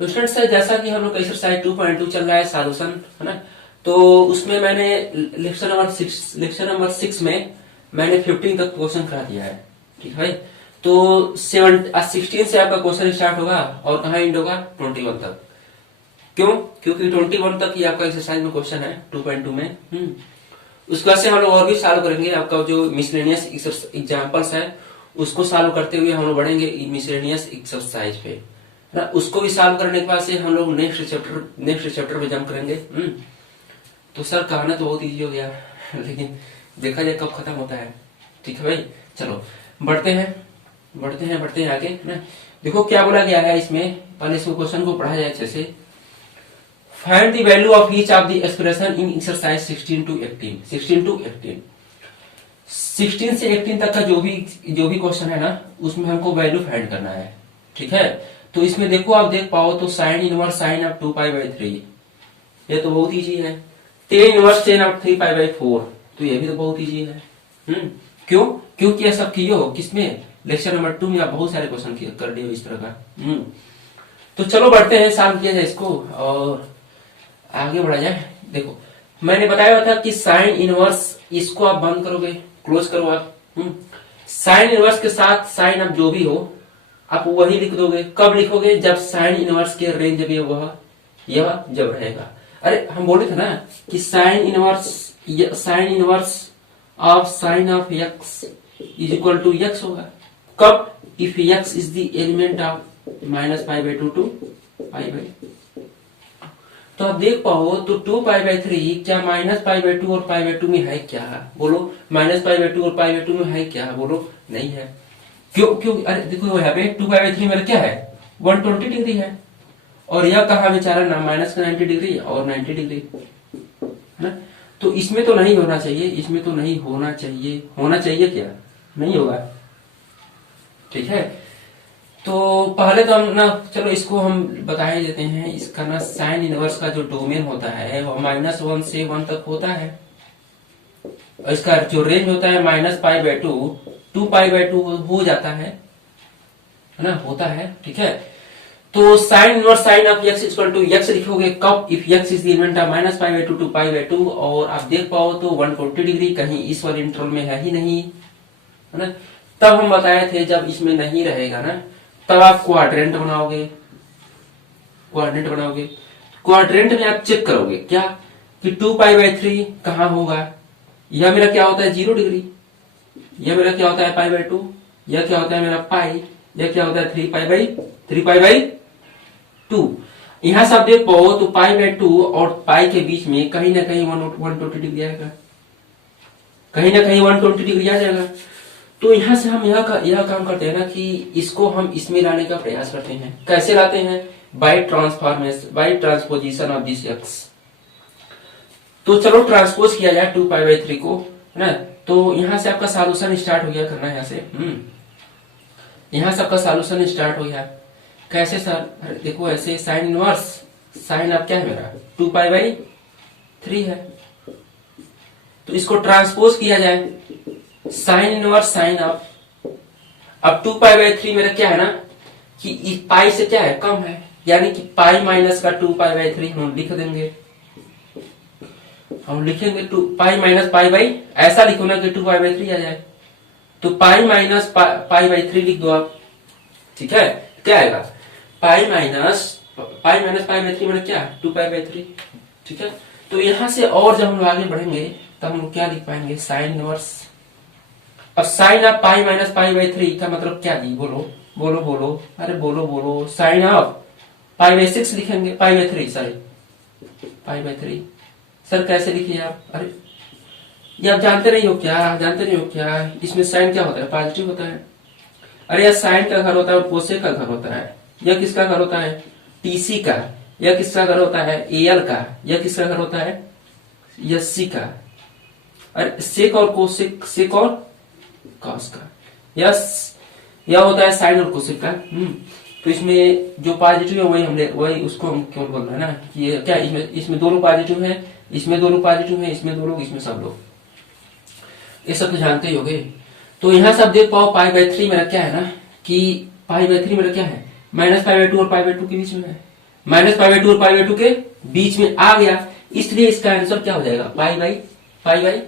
तो स्टूडेंट्स जैसा कि हम लोग का एक्सरसाइज 2.2 चल रहा है सॉल्यूशन, है ना। तो उसमें मैंने लेक्चर नंबर 6 में मैंने 15 तक क्वेश्चन करा दिया है, ठीक है भाई। तो 16 से आपका क्वेश्चन स्टार्ट होगा और कहाँ एंड होगा 21 तक। क्यों? क्योंकि 21 तक ही आपका एक्सरसाइज में क्वेश्चन है 2.2 में। उसके बाद से हम लोग और भी सॉल्व करेंगे। आपका जो मिसलेनियस एग्जाम्पल्स है उसको सॉल्व करते हुए हम लोग बढ़ेंगे मिसलेनियस एक्सरसाइज पे, है ना। उसको भी सॉल्व करने के बाद से हम लोग नेक्स्ट चैप्टर में जंप करेंगे। तो सर कहना तो बहुत इजी हो गया लेकिन देखा जाए कब खत्म होता है, ठीक है भाई। चलो बढ़ते हैं आगे, है ना। देखो क्या बोला गया है इसमें, पहले इस क्वेश्चन को पढ़ा जाए अच्छे से। Find the value of each of the expression in exercise 16 to 18। 16 से 18 तक का जो भी क्वेश्चन है ना, उसमें हमको वैल्यू फाइंड करना है, ठीक है। तो इसमें देखो, आप देख पाओ तो साइन इनवर्स साइन ऑफ 2π/3, ये तो बहुत इजी है। टेन इनवर्स टेन ऑफ 3π/4, तो ये भी तो बहुत इजी है। क्यों? क्योंकि ये सब किए हो किसमें, लेक्चर नंबर 2 में आप बहुत सारे क्वेश्चन कर दिए हो इस तरह का। तो चलो बढ़ते हैं, सॉल्व किया जाए इसको और आगे बढ़ा जाए। देखो मैंने बताया था कि साइन इनवर्स, इसको आप बंद करोगे, क्लोज करो आप। साइन इनवर्स के साथ साइन आप जो भी हो आप वही लिख दोगे। कब लिखोगे? जब साइन इनवर्स के रेंज में यह जब रहेगा। अरे हम बोले थे ना कि sine inverse of sine of x is equal to x होगा। कब? If x is the element of -π/2 to π/2। तो आप देख पाओ तो 2π/3 क्या -π/2 और π/2 में है क्या? बोलो -π/2 और π/2 में है क्या? बोलो नहीं है। क्यों? अरे देखो यहाँ पे 2π/3 मेरा क्या है, 120 डिग्री है, और यह कहा बेचारा ना -90 डिग्री और 90 डिग्री, है ना। तो इसमें तो नहीं होना चाहिए, इसमें तो नहीं होना चाहिए। होना चाहिए क्या? नहीं होगा, ठीक है। तो पहले तो हम ना, चलो इसको हम बता ही देते हैं। इसका ना साइन इनवर्स का जो डोमेन होता है वो -1 से 1 तक होता है, और इसका जो रेंज होता है -π/2 2π/2 हो जाता है ना, होता है, ठीक है। तो sine inverse sine of x equal to x लिखोगे कब? If x is the element of -π/2 to π/2, और आप देख पाओ तो 120 डिग्री कहीं इस वाले इंटरवल में है ही नहीं, है ना। तब हम बताए थे जब इसमें नहीं रहेगा ना, तब आप क्वाड्रेंट बनाओगे। क्वाड्रेंट में आप चेक करोगे क्या कि 2π/3 कहाँ होगा। यह मेरा क्या होता है 0 डिग्री, यह मेरा क्या होता है π/2, यह क्या होता है मेरा पाई, यह क्या होता है 3π/2। यहां से आप देख पाओ तो π/2 और पाई के बीच में कहीं ना कहीं 120 डिग्री आएगा, कहीं ना कहीं 120 डिग्री आ जाएगा। तो यहां से हम यह काम करते हैं ना कि इसको हम इसमें लाने का प्रयास करते हैं। कैसे लाते हैं? By transposition of this x। तो चलो ट्रांसपोज किया जाए 2π/3 को, है ना। तो यहां से आपका सॉल्यूशन स्टार्ट हो गया करना, यहां से यहां से आपका सॉल्यूशन स्टार्ट हो गया। कैसे सर? देखो ऐसे साइन इनवर्स साइन अब क्या है मेरा 2π/3 है, तो इसको ट्रांसपोज किया जाए साइन इनवर्स साइन ऑफ, अब 2π/3 मेरा क्या है ना कि पाई से क्या है कम है, यानी कि पाई माइनस का 2π/3 हम लिख देंगे। हम लिखेंगे पाई माइनस पाई, ऐसा लिखो ना कि 2π/3 आ जाए, तो पाई माइनस पाई/3 लिख दो आप, ठीक है। क्या आएगा? पाई माइनस पाई/3 मेरा क्या 2π/3, ठीक है। तो यहां से और जब हम आगे बढ़ेंगे तब हम क्या लिख पाएंगे साइन इनवर्स। अब साइन ऑफ पाई माइनस पाई/3 का मतलब क्या दी? बोलो अरे बोलो साइन ऑफ π/6 लिखेंगे, π/3 सॉरी π/3। सर कैसे लिखिए आप? अरे ये आप जानते नहीं हो क्या? इसमें साइन क्या होता है? पॉजिटिव होता है। अरे यह साइन का घर होता है, कोसेक का घर होता है। यह किसका घर होता है? टीसी का। यह किसका घर होता है? एल का। यह किसका घर होता है? सी का। अरे सेक और कोसेक, सेक और कॉस का। यह होता है साइन और कोसेक का। तो इसमें जो पॉजिटिव है वही उसको हम क्यों बोल रहे हैं ना कि ये क्या, इसमें दोनों पॉजिटिव है, इसमें दोनों पॉजिटिव है, इसमें दो लोग, इसमें सब लोग, ये सब तो जानते ही होंगे। तो यहां से आप देख पाओ π/3 मेरा क्या है ना कि π/3 मेरा क्या है -π/2 और π/2 के बीच में है। -π/2 और π/2 के बीच में आ गया, इसलिए इसका आंसर क्या हो जाएगा, पाई,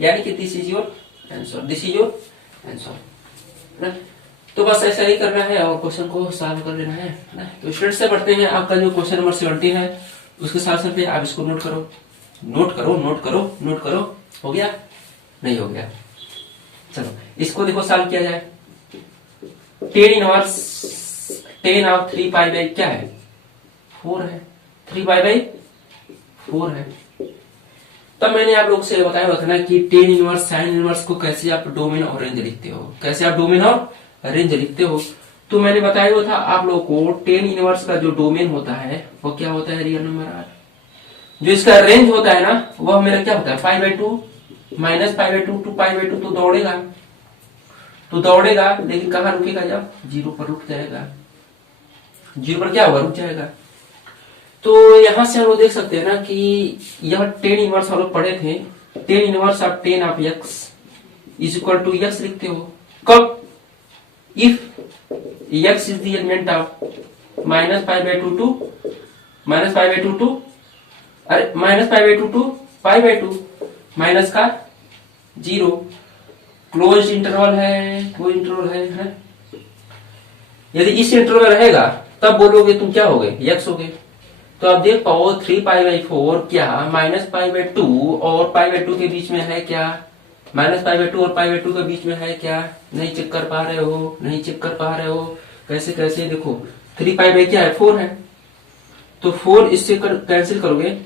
यानी कि this is your answer, this is your answer. तो बस ऐसा ही करना है और क्वेश्चन को सॉल्व कर लेना है ना। तो स्टूडेंट से पढ़ते हैं, आपका जो क्वेश्चन नंबर 17 है उसके साथ साथ पे आप इसको नोट करो, नोट करो, नोट करो, नोट करो। हो गया? नहीं हो गया? चलो इसको देखो सॉल्व किया जाए। tan इनवर्स tan ऑफ 3π क्या है, 4 है, 3π/4 है। तब मैंने आप लोग से बताया हुआ था ना कि tan इनवर्स sin इनवर्स को कैसे आप डोमेन और रेंज लिखते हो, कैसे आप डोमेन और रेंज लिखते हो। तो मैंने बताया हुआ था आप लोगों को tan इनवर्स का जो डोमेन होता है वो क्या होता है, रियल नंबर r। जो इसका रेंज होता है ना वह मेरा क्या होता है, π/2 -π/2 to π/2। तो दौड़ेगा लेकिन कहाँ रुकेगा, जब 0 पर रुक जाएगा, 0 पर क्या होगा, रुक जाएगा। तो यहां से हम लोग देख सकते हैं ना कि यह tan इनवर्स हम लोग पढ़े थे, tan inverse of tan of x is equal to x लिखते हो कब, if x is the element of -π/2 to π/2 minus का 0, क्लोज इंटरवल है, कोई इंटरवल है? यदि इस इंटरवल में रहेगा तब बोलोगे तुम क्या हो गए, x हो गए। तो आप देख पाओ 3π/4 क्या -π/2 और π/2 के बीच में है क्या, -π/2 और π/2 के बीच में है क्या, नहीं चेक कर पा रहे हो, नहीं चेक कर पा रहे हो, कैसे कैसे, देखो 3π क्या है, 4 है, तो 4 इससे कैंसिल करोगे।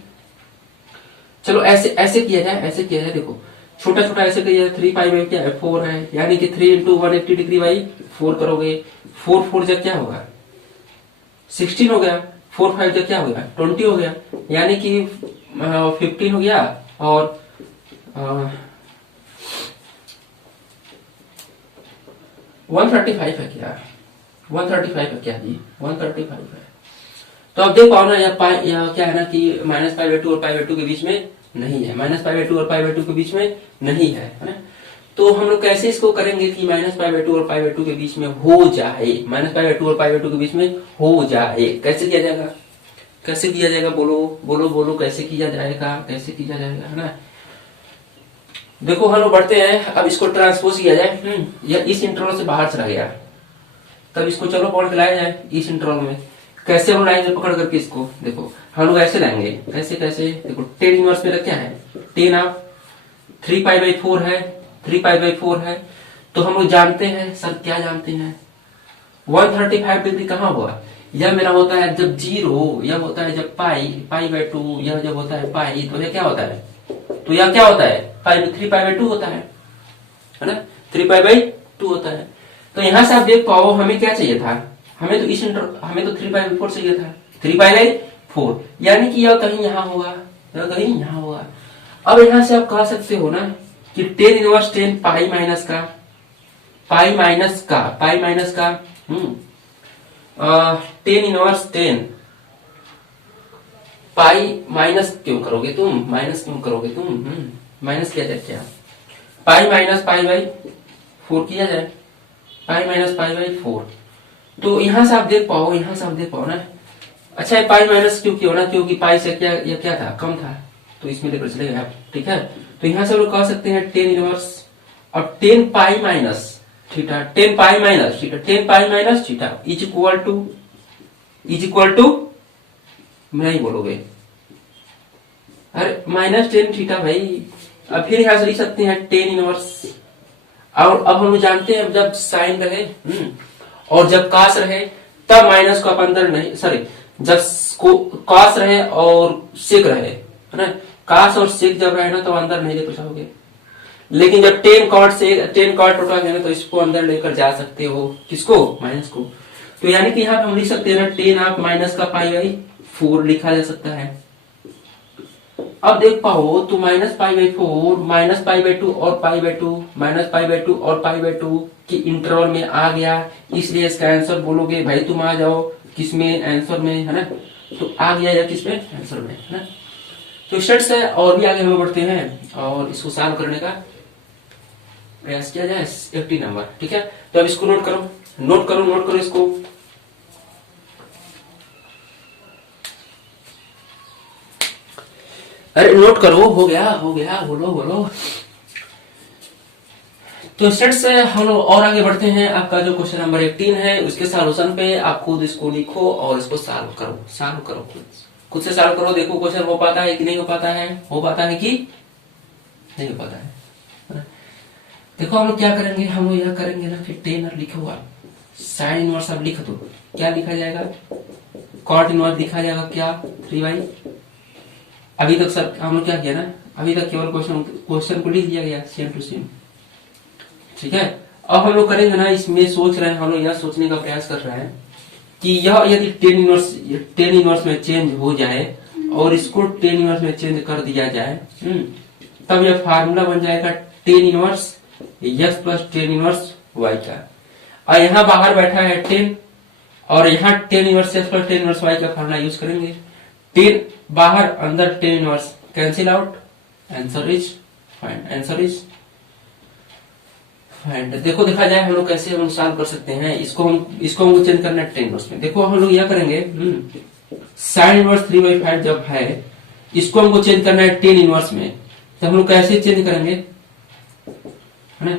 चलो ऐसे किया जाए, ऐसे किया जाए, देखो छोटा छोटा ऐसे किया जाए, 3π क्या है, 4 है, यानी कि 3 × 180 डिग्री बाई 4 करोगे, 4 जब क्या होगा 16 हो गया, 4 5 जब क्या हो गया 20 हो गया, यानी कि 15 हो गया और 135 है क्या, 135 है क्या जी, 135 है। तो अब देख पाओ ना यह क्या है ना कि -π/2 और π/2 के बीच में नहीं है, -π/2 और π/2 के बीच में नहीं है ना। तो हम लोग कैसे इसको करेंगे कि -π/2 और π/2 के बीच में हो जाए, -π/2 और π/2 के बीच में हो जाए, कैसे किया जाएगा, कैसे किया जाएगा, बोलो बोलो बोलो, कैसे किया जाएगा, कैसे किया जाएगा, है ना। देखो हम लोग बढ़ते हैं, अब इसको ट्रांसपोज किया जाए, यह इस इंटरवल से बाहर चला गया, तब इसको चलो पकड़ के लाया जाए इस इंटरवल में। कैसे हम लाएंगे पकड़ करके इसको, देखो हम लोग ऐसे लाएंगे, कैसे कैसे, देखो tan इनवर्स मेरा क्या है, tan ऑफ 3π/4 है, 3π/4 है। तो हम लोग जानते हैं, सर क्या जानते हैं, 135 डिग्री कहाँ हुआ, यह मेरा होता है जब 0, यह होता है जब π/2, यह जब होता है पाई, तो यह क्या होता है, तो यह क्या होता है 3π/2 होता है ना, 3π/2 होता है। तो यहां से आप देख पाओ हमें क्या चाहिए था, हमें तो 3π/4 चाहिए था, 3π/4, यानी कि यह कहीं यहाँ होगा, यह कहीं यहाँ होगा। अब यहां से आप कह सकते हो ना कि tan inverse tan pi minus का tan inverse tan pi minus क्यों करोगे तुम, माइनस क्यों करोगे तुम, माइनस किया जाए क्या, पाई माइनस π/4 किया जाए, पाई माइनस π/4। तो यहां से आप देख पाओ, ना, अच्छा है पाई माइनस क्यों किया ना, क्योंकि पाई से क्या यह क्या था, कम था, तो इसमें लेकर चलेगा आप, ठीक है। तो यहां से हम लोग कह सकते हैं tan इनवर्स और tan pi minus theta, tan pi minus theta is equal to नहीं बोलोगे, अरे -tan थीटा भाई। अब फिर यहां से लिख सकते हैं tan इनवर्स, और अब हम लोग जानते हैं जब साइन रहे और जब कास रहे तब माइनस को आप अंदर नहीं, सॉरी जब कास रहे और सेक रहे, है ना, कास और सेक जब रहे ना तो अंदर नहीं लेकर जाओगे, लेकिन जब tan cot टोटल है ना तो इसको अंदर लेकर जा सकते हो, किसको, माइनस को। तो यानी कि यहाँ पे हम लिख सकते हैं ना tan ऑफ माइनस का π/4 लिखा जा सकता है। अब देख पाओ तो -π/4 -π/2 और π/2 और π/2 की इंटरवल में आ गया, इसलिए इसका आंसर बोलोगे भाई तुम आ जाओ किसमें, आंसर में, है ना। तो आ गया या किसमें, आंसर में, है ना। तो स्टेट्स है और भी आगे हम बढ़ते हैं और इसको सॉल्व करने का प्रयास किया जाए, 80 नंबर, ठीक है। तो अब इसको नोट करो इसको। अरे नोट करो, हो गया बोलो बोलो। तो स्टूडेंट्स हम लोग और आगे बढ़ते हैं। आपका जो क्वेश्चन नंबर 18 है उसके सॉल्यूशन पे आप खुद इसको लिखो और इसको सॉल्व करो खुद से सॉल्व करो। देखो क्वेश्चन हो पाता है कि नहीं हो पाता है, हो पाता है कि नहीं हो पाता है। देखो हम लोग क्या करेंगे, हम लोग यह करेंगे ना कि 10 और लिखो आप साइन इनवर्स आप लिख दो। क्या लिखा जाएगा, कॉट इनवर्स लिखा जाएगा क्या 3/। अभी तक सर हम लोग क्या किया ना, अभी तक केवल क्वेश्चन को लिख दिया गया सेम टू सेम, ठीक है। अब हम लोग करेंगे ना, इसमें सोच रहे हैं हम लोग, यह सोचने का प्रयास कर रहे हैं कि यह यदि 10 इनवर्स में चेंज हो जाए और इसको 10 इनवर्स में चेंज कर दिया जाए, तब यह फार्मूला बन जाएगा 10 inverse x plus 10 inverse y का। और यहाँ बाहर बैठा है 10 और यहाँ 10 inverse x plus 10 inverse y का फार्मूला यूज करेंगे। 10 बाहर, अंदर 10 inverse cancel out, answer is find, answer is find. देखो देखा जाए हम लोग कैसे हम सॉल्व कर सकते हैं इसको हमको चेंज करना है 10 इनवर्स में। देखो हम लोग यह करेंगे, साइन इनवर्स 3/5 जब है, इसको हमको चेंज करना है 10 इनवर्स में, तो हम लोग कैसे चेंज करेंगे, है ना।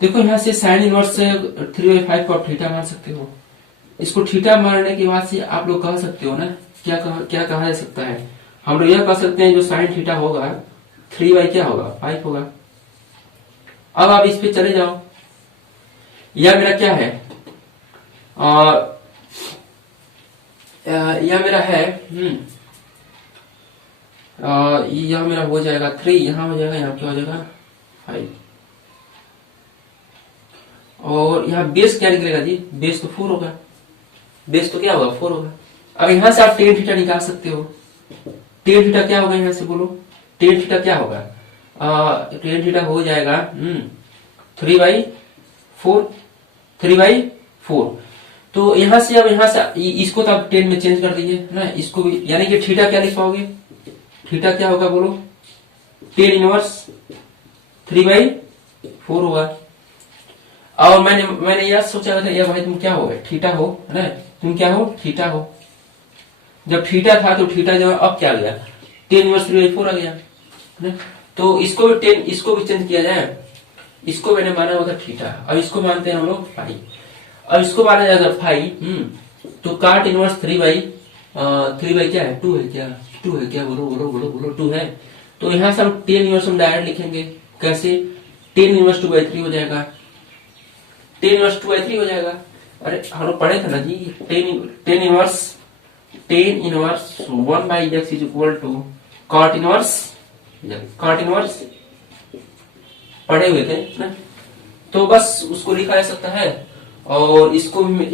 देखो यहाँ से साइन इनवर्स से 3/5 को आप थीटा मान सकते हो। इसको थीटा मारने के बाद से आप लोग कह सकते हो ना, क्या कहा जा सकता है, हम लोग यह कह सकते हैं जो साइन थीटा होगा 3/5 क्या होगा, 5 होगा। अब आप इस पे चले जाओ, यह मेरा क्या है, यह मेरा है, यह मेरा हो जाएगा 3, यहां हो जाएगा, यहाँ क्या हो जाएगा 5, और यहाँ बेस क्या निकलेगा जी, बेस तो 4 होगा, बेस तो क्या होगा 4 होगा। अब यहां से आप टेन थीटा निकाल सकते हो। टेन थीटा क्या होगा, यहां से बोलो टेन थीटा क्या होगा, टेन थीटा हो जाएगा 3/4। तो यहां से अब यहां से इसको तो आप 10 में चेंज कर दीजिए ना, इसको भी, यानी कि थीटा क्या लिख पाओगे, थीटा क्या होगा बोलो, 10 इनवर्स 3/4 होगा। और मैंने यह सोचा था, यह भाई तुम क्या हो, थीटा हो, है ना, तुम क्या हो, थीटा हो। जब थीटा था तो थीटा जो अब क्या आ गया, 10 इनवर्स 3/4 आ गया, है ना। तो इसको भी 10, इसको भी चेंज किया जाए, इसको मैंने माना हुआ था थीटा, अब इसको मानते हैं हम लोग 5। अब इसको माना जाएगा 5, तो काट इनवर्स 3/3 क्या है, 2 है क्या, 2 है क्या, बोलो बोलो बोलो बोलो 2 है। तो यहां से हम 10 इनवर्स हम डायरेक्ट लिखेंगे, कैसे, 10 इनवर्स 2/3 हो जाएगा, 10 इनवर्स 2/3 हो जाएगा। अरे हम लोग पढ़े थे ना जी, 10 inverse 1/x is equal to cot inverse पढ़े हुए थे ना, तो बस उसको लिखा जा सकता है। और इसको भी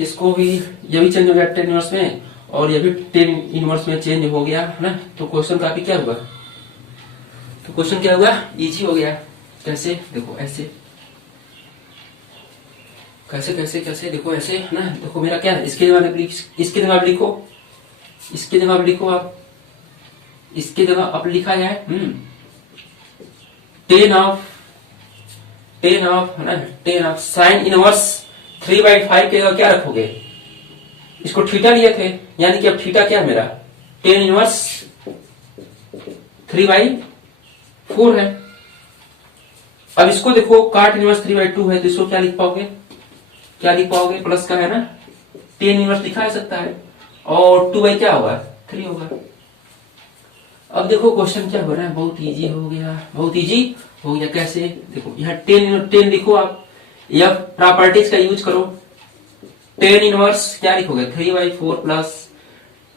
ये भी चेंज हो गया 10 इनवर्स में, और ये भी 10 इनवर्स में चेंज हो गया, है ना। तो क्वेश्चन काफी क्या हुआ, तो क्वेश्चन क्या हुआ, इजी हो गया। कैसे, देखो ऐसे, कैसे देखो ऐसे, है ना। देखो मेरा क्या है, इसके जगह लिखो, इसके जगह लिखो आप, इसके जगह अब लिखा जाए 10 ऑफ है ना, 10 ऑफ साइन इनवर्स 3/5 के जगह क्या रखोगे, इसको थीटा लिए थे, यानी कि अब थीटा क्या है मेरा 10 इनवर्स 3/4 है। अब इसको देखो काट इनवर्स 3/2 है, तो इसको क्या लिख पाओगे, प्लस का है ना, 10 इनवर्स लिखा जा सकता है, और 2 क्या होगा 3 होगा। अब देखो क्वेश्चन क्या हो रहा है, बहुत इजी हो गया, कैसे, देखो यहाँ 10 लिखो आप, या प्रॉपर्टीज का यूज करो, 10 इनवर्स क्या लिखोगे 3/4 plus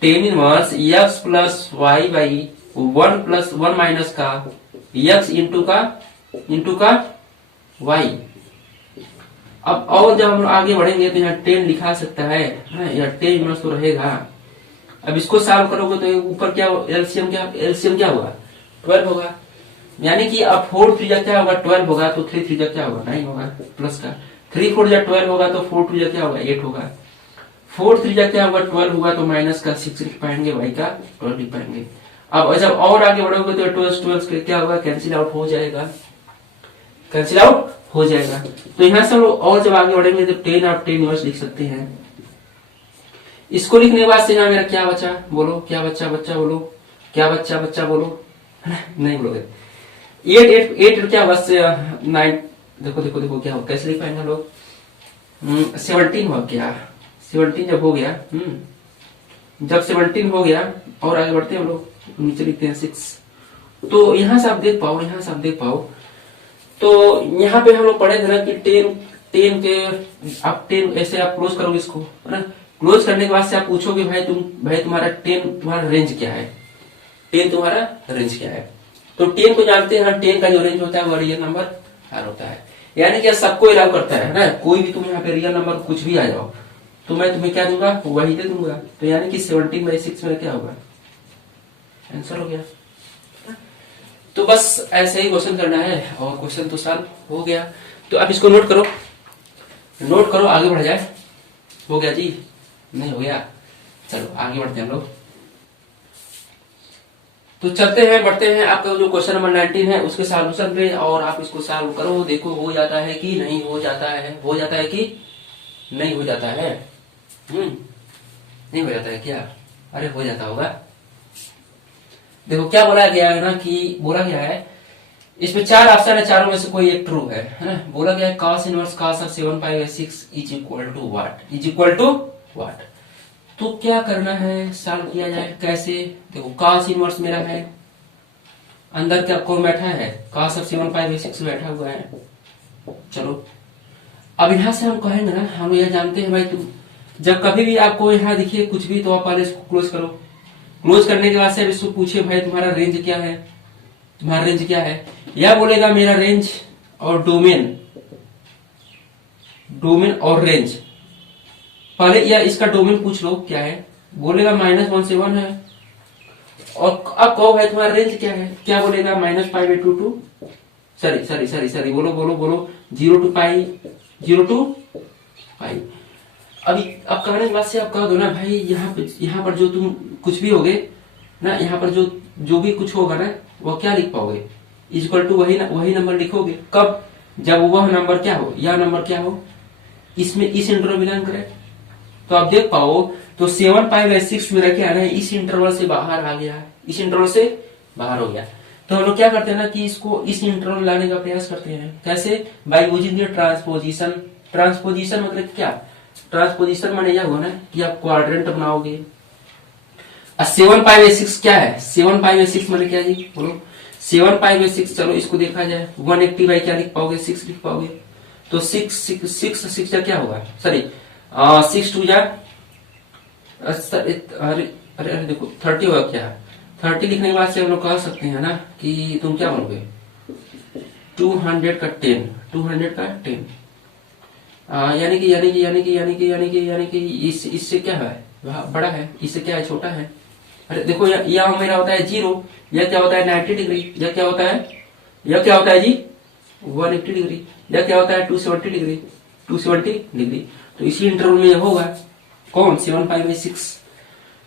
10 inverse x plus y by 1 plus 1 minus का x इंटू का y। अब और जब हम आगे बढ़ेंगे तो यहाँ 10 लिखा सकता है, यहाँ 10 इनवर्स तो रहेगा। अब इसको सॉल्व करोगे तो ऊपर क्या, एलसीएम क्या होगा 12 होगा, यानी कि अब 4 3 क्या होगा 12 होगा, तो 3 3 क्या होगा 9 होगा, प्लस का 3 4 12 होगा, तो 4 2 क्या होगा 8 होगा, 4 3 क्या होगा 12 होगा, तो माइनस का 6 लिख पाएंगे, y का 12 लिख पाएंगे। अब जब और आगे बढ़ोगे तो 12 क्या होगा, कैंसिल आउट हो जाएगा, तो यहाँ से हम लोग और जब आगे बढ़ेंगे तो 10 और 10 इनवर्स लिख सकते हैं। इसको लिखने के बाद से यहाँ मेरा क्या बचा, बोलो क्या बच्चा बोलो, क्या बच्चा बोलो, है ना, नहीं बोलोगे। 8 क्या बस 9, देखो देखो देखो क्या हो, कैसे लिख पाएंगे हम लोग। 17 हो गया, 17 जब हो गया, जब 17 हो गया और आगे बढ़ते हैं हम लोग, नीचे लिखते हैं 6। तो यहाँ से आप देख पाओ, यहाँ से आप देख पाओ, तो यहाँ पे हम लोग पढ़े थे ना कि 10 के आप 10 ऐसे आप क्लोज करोगे इसको, है ना। क्लोज करने के बाद से आप पूछोगे भाई तुम्हारा 10 तुम्हारा रेंज क्या है, 10 तुम्हारा रेंज क्या है। तो 10 को जानते हैं, 10 का जो रेंज होता है वो रियल नंबर R होता है, यानी कि सबको अलाउ करता है ना। कोई भी तुम यहाँ पे रियल नंबर कुछ भी आ जाओ तो मैं तुम्हें क्या दूंगा, वही दे दूंगा। तो यानी कि 17/6 मेरा क्या होगा, आंसर हो गया। तो बस ऐसे ही क्वेश्चन करना है और क्वेश्चन तो सॉल्व हो गया। तो आप इसको नोट करो, नोट करो, आगे बढ़ जाए। हो गया जी, नहीं हो गया, चलो आगे बढ़ते हैं हम लोग। तो चलते हैं, बढ़ते हैं आपका जो क्वेश्चन नंबर 19 है उसके सॉल्यूशन पे, और आप इसको सॉल्व करो, देखो हो जाता है कि नहीं हो जाता है, हो जाता है कि नहीं हो जाता है। नहीं हो जाता है क्या, अरे हो जाता होगा। देखो क्या बोला गया है ना, कि बोला गया है इसमें 4 ऑप्शन है, चारों में से कोई एक ट्रू है ना। बोला गया है cos inverse cos of 7/6 is equal to what, is equal to what. तो क्या करना है, सॉल्व किया जाए कैसे। देखो cos इनवर्स मेरा है, अंदर क्या कौन बैठा है, cos ऑफ 7/6 बैठा हुआ है। चलो अब यहां से हम कहेंगे ना, हम यह जानते हैं भाई, तुम जब कभी भी आपको यहाँ दिखे कुछ भी तो आप पहले इसको क्लोज करो। क्लोज करने के बाद से इसको पूछे भाई तुम्हारा रेंज क्या है, तुम्हारा रेंज क्या है। यह बोलेगा मेरा रेंज और डोमेन, डोमेन और रेंज। पहले या इसका डोमेन पूछ लो क्या है, बोलेगा -1 से 1 है। और अब कहो भाई तुम्हारा रेंज क्या है, क्या बोलेगा -π/2 सॉरी बोलो बोलो बोलो 0 to π, 0 to π। अभी अब कहने के बाद से आप कह दो ना भाई, यहाँ पर जो तुम कुछ भी होगे ना, यहाँ पर जो भी कुछ होगा ना वो क्या लिख पाओगे, इक्वल टू वही नंबर लिखोगे। कब, जब वह नंबर क्या हो, यह नंबर क्या हो, इसमें इस इंटरवल बिलोंग करे। तो आप देख पाओ तो 7π/6 मेरा क्या है, इस इंटरवल से बाहर आ गया, इस इंटरवल से बाहर हो गया। तो हम लोग क्या करते हैं ना कि इसको इस इंटरवल लाने का प्रयास करते हैं, कैसे, बाय यूजिंग ट्रांसपोजिशन। ट्रांसपोजिशन मतलब क्या, ट्रांसपोजिशन माने यह हुआ ना कि आप क्वाड्रेंट बनाओगे। 7π/6 क्या है, 7π/6 माने क्या जी, बोलो 7π/6। चलो इसको देखा जाए, 180 बाई क्या लिख पाओगे, 6 लिख पाओगे। तो 6 का क्या होगा, सॉरी 6 2 जा, अरे अरे अरे देखो 30 होगा क्या। 30 लिखने के बाद से हम लोग कह सकते हैं ना कि तुम क्या बनोगे, 200 का 10, 200 का 10। यानी कि इससे क्या है, बड़ा है, इससे क्या है, छोटा है। अरे देखो यह मेरा होता है 0, यह क्या होता है 90 डिग्री, यह क्या होता है, यह क्या होता है जी 180 डिग्री, यह क्या होता है 270 डिग्री, 270 डिग्री। तो इसी इंटरवल में यह होगा कौन, 7π/6।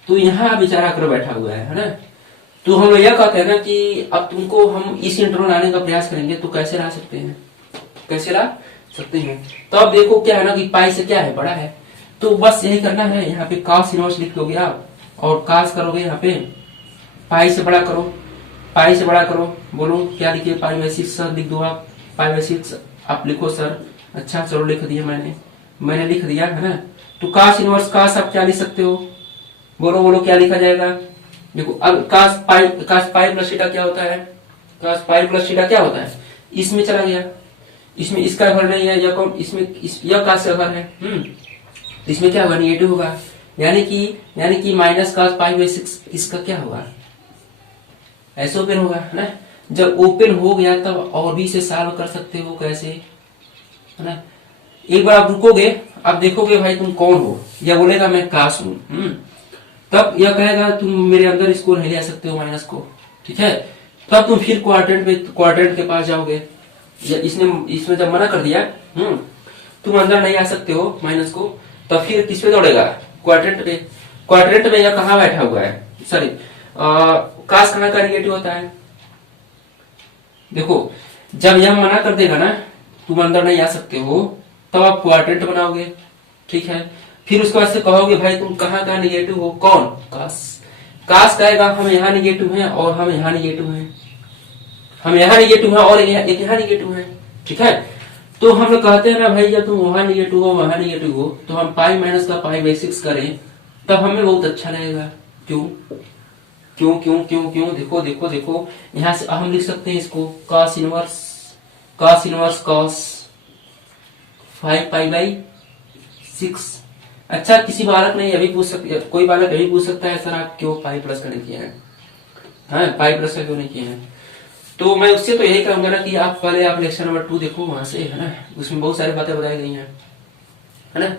तो यहाँ बेचारा कर बैठा हुआ है ना। तो हम लोग यह कहते हैं ना कि अब तुमको हम इस इंटरवल लाने का प्रयास करेंगे, तो कैसे ला सकते हैं, कैसे ला सकते हैं। तो अब देखो क्या है ना कि पाई से क्या है, बड़ा है। तो बस यही करना है, यहाँ पे cos इनवर्स लिख दोगे आप, और cos करोगे यहाँ पे, पाई से बड़ा करो, पाई से बड़ा करो। बोलो क्या लिखिए, π/6 सर लिख दो आप, π/6 आप लिखो सर। अच्छा चलो लिख दिया मैंने लिख दिया है ना। तो cos इनवर्स cos आप क्या लिख सकते हो, बोलो बोलो क्या लिखा जाएगा। देखो अब cos पाई प्लस थीटा क्या होता है, cos पाई प्लस थीटा क्या होता है, इसमें चला गया, इसमें इसका घर नहीं है, यह कौन, इसमें यह cos का घर है। इसमें क्या होगा, नेगेटिव होगा, यानी कि -cos π/6 इसका क्या होगा, ऐसे ओपन होगा है ना। जब ओपन हो गया तब और भी इसे सॉल्व कर सकते हो, कैसे है ना। एक बार आप रुकोगे, आप देखोगे भाई तुम कौन हो, या बोलेगा मैं cos हूं, तब यह कहेगा तुम मेरे अंदर इसको नहीं ले सकते हो माइनस को, ठीक है। तब तुम फिर क्वाड्रेंट के पास जाओगे, इसने जब मना कर दिया तुम अंदर नहीं आ सकते हो माइनस को, तब फिर किस पे दौड़ेगा, क्वाड्रेंट पे। क्वाड्रेंट में यह कहाँ बैठा हुआ है, सॉरी cos कहाँ का निगेटिव होता है। देखो जब यह मना कर देगा ना तुम अंदर नहीं आ सकते हो, तब आप क्वाड्रेंट बनाओगे, ठीक है। फिर उसके बाद से कहोगे भाई तुम कहाँ निगेटिव हो, कौन, cos कहेगा हम यहाँ निगेटिव हैं और हम यहाँ निगेटिव हैं, हम यहाँ निगेटिव है और एक यहाँ निगेटिव है, ठीक है। तो हम लोग कहते हैं ना भाई, जब तुम वहां निगेटिव हो वहां निगेटिव हो तो हम पाई माइनस का पाई बाई 6 करें तब हमें बहुत अच्छा लगेगा। क्यों क्यों क्यों क्यों क्यों देखो देखो देखो, यहाँ से हम लिख सकते हैं इसको cos inverse cos 5 pi by 6। अच्छा, किसी बालक ने अभी पूछ सकता, कोई बालक अभी पूछ सकता है सर आप क्यों पाई प्लस का नहीं किए हैं, हाँ पाई प्लस का क्यों नहीं किए हैं। तो मैं उससे तो यही कहूंगा ना कि आप पहले आप लेक्चर नंबर 2 देखो, वहां से है ना, उसमें बहुत सारी बातें बताई गई हैं, है ना।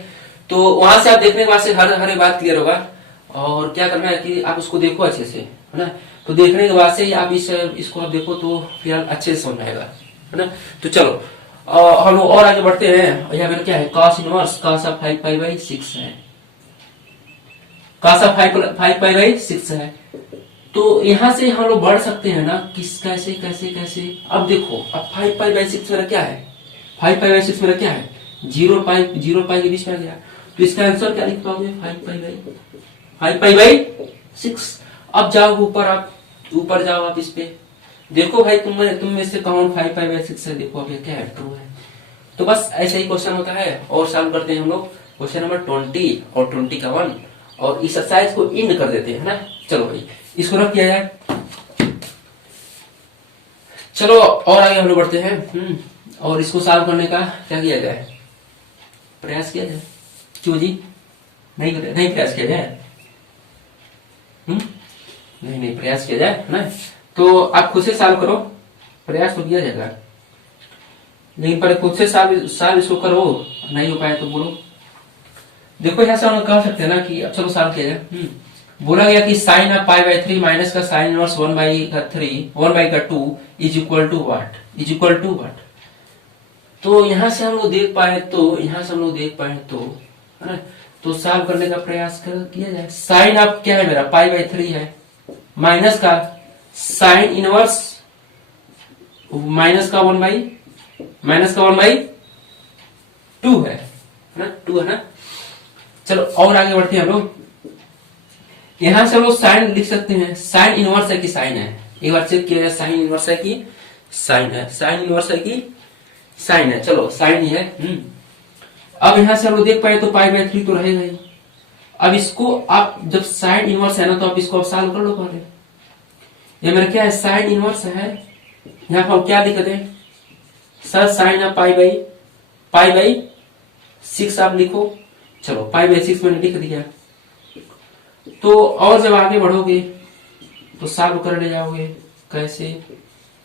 तो वहां से आप देखने के बाद से हर एक बात क्लियर होगा। और क्या करना है कि आप उसको देखो अच्छे से, है ना। तो देखने के बाद से ही आप इसको आप देखो तो फिर आप अच्छे से समझ आएगा, है ना। तो चलो हम और आगे बढ़ते हैं। यहाँ पर क्या है, cos inverse cos of 5 pi by 6 है, cos ऑफ 5 पाई बाई 6 है। तो यहां से हम लोग बढ़ सकते हैं ना, किस कैसे कैसे कैसे। अब देखो, अब 5 पाई बाई 6 मेरा क्या है, 5 पाई बाई 6 मेरा क्या है, 0 पाई के बीच में आ गया। तो इसका आंसर क्या लिख पाओगे, 5 पाई बाई 6। अब जाओ ऊपर, आप ऊपर जाओ, आप इस पे देखो भाई, तुम में से कौन 5 पाई बाई 6 है, देखो अब ये क्या है, ट्रू है। तो बस ऐसा ही क्वेश्चन होता है। और सॉल्व करते हैं हम लोग क्वेश्चन नंबर 20 और 20 का 1, और इस एक्सरसाइज को इंड कर देते हैं ना। चलो भाई इसको रख किया जाए। चलो और आगे हम लोग बढ़ते हैं। और इसको सॉल्व करने का क्या किया जाए, प्रयास किया जाए। क्यों जी, नहीं प्रयास किया जाए, नहीं प्रयास किया जाए, है ना। तो आप खुद से सॉल्व करो, प्रयास तो किया जाएगा, लेकिन पर खुद से सॉल्व इसको करो, नहीं हो पाए तो बोलो। देखो यहाँ से हम लोग कह सकते हैं ना कि अब चलो सॉल्व किया जाए। बोला गया कि sine of pi by 3 minus का साइन इनवर्स 1 बाई का 2 इज इक्वल टू व्हाट, तो यहां से हम लोग देख पाए तो है ना, तो सॉल्व करने का प्रयास किया जाए। साइन ऑफ क्या है मेरा, पाई बाई 3 है, माइनस का साइन इनवर्स माइनस का 1 बाई 2 है ना, 2 है ना। चलो और आगे बढ़ते हैं हम लोग। यहां से हम लोग साइन लिख सकते हैं, साइन इनवर्स है कि साइन है, एक बार चेक किया जाए, साइन इनवर्स है कि साइन है, साइन इनवर्स है कि साइन है। चलो साइन ही है। अब यहां से हम लोग देख पाए तो पाई बाई 3 तो रहेगा ही। अब इसको आप जब साइन इनवर्स है ना, तो आप इसको सॉल्व कर लो पहले। ये मेरा क्या है, साइन इनवर्स है, यहाँ पर हम क्या लिखते हैं sir, sine of pi by 6 आप लिखो। चलो पाई बाई 6 मैंने लिख दिया। तो और जब आगे बढ़ोगे तो सॉल्व कर ले जाओगे, कैसे,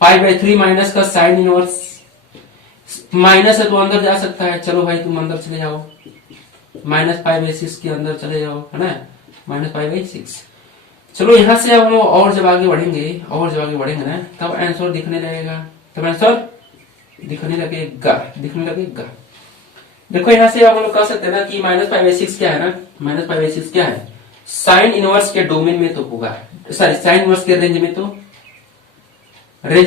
पाई बाई 3 माइनस का साइन इनवर्स, माइनस है तो अंदर जा सकता है, चलो भाई तुम अंदर चले जाओ, माइनस पाई बाई 6 के अंदर चले जाओ, है ना, माइनस पाई बाई 6। चलो यहाँ से अब हम और जब आगे बढ़ेंगे ना, तब आंसर दिखने लगेगा। देखो यहाँ से अब हम लोग कह सकते हैं ना कि माइनस पाई बाई 6 क्या है ना, माइनस पाई बाई 6 क्या है, साइन इनवर्स के डोमेन में तो होगा, सॉरी साइन इनवर्स के रेंज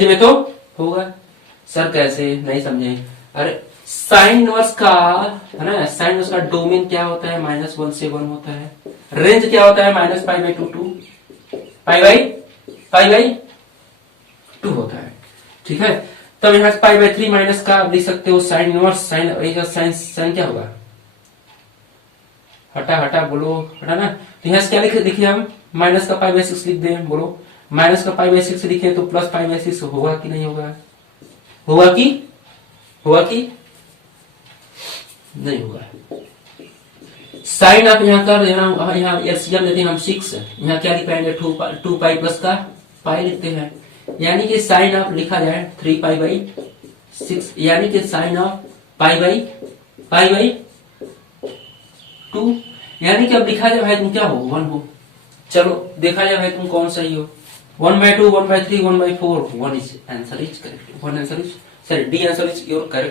में तो होगा। सर कैसे, नहीं समझे। अरे साइन इनवर्स का है ना, साइन इनवर्स का डोमेन क्या होता है, -1 से 1 होता है, रेंज क्या होता है, minus pi by 2 to pi by 2 होता है, ठीक है। तब यहाँ से पाई बाई 3 माइनस का लिख सकते हो साइन इनवर्स, साइन क्या होगा, हटा बोलो, हटा ना। तो यहाँ से क्या लिखे हम, माइनस का पाई बाई 6 लिख दें, बोलो माइनस का पाई बाई 6 लिखे तो प्लस पाई बाई 6 होगा कि नहीं होगा, होगा कि नहीं होगा। साइन आप यहाँ कर देना, यहाँ एलसीएम लेते हैं हम 6, यहाँ क्या लिख पाएंगे 2 पाई प्लस का पाई लिखते हैं, यानी कि साइन ऑफ लिखा जाए 3 पाई बाई 6, यानी कि साइन ऑफ पाई बाई 2, यानी कि अब लिखा जाए भाई तुम क्या हो, 1 हो। चलो देखा जाए भाई तुम कौन सही हो, 1/2, 1/3, 1/4, 1 is answer is correct, 1 answer is, sorry D answer is your correct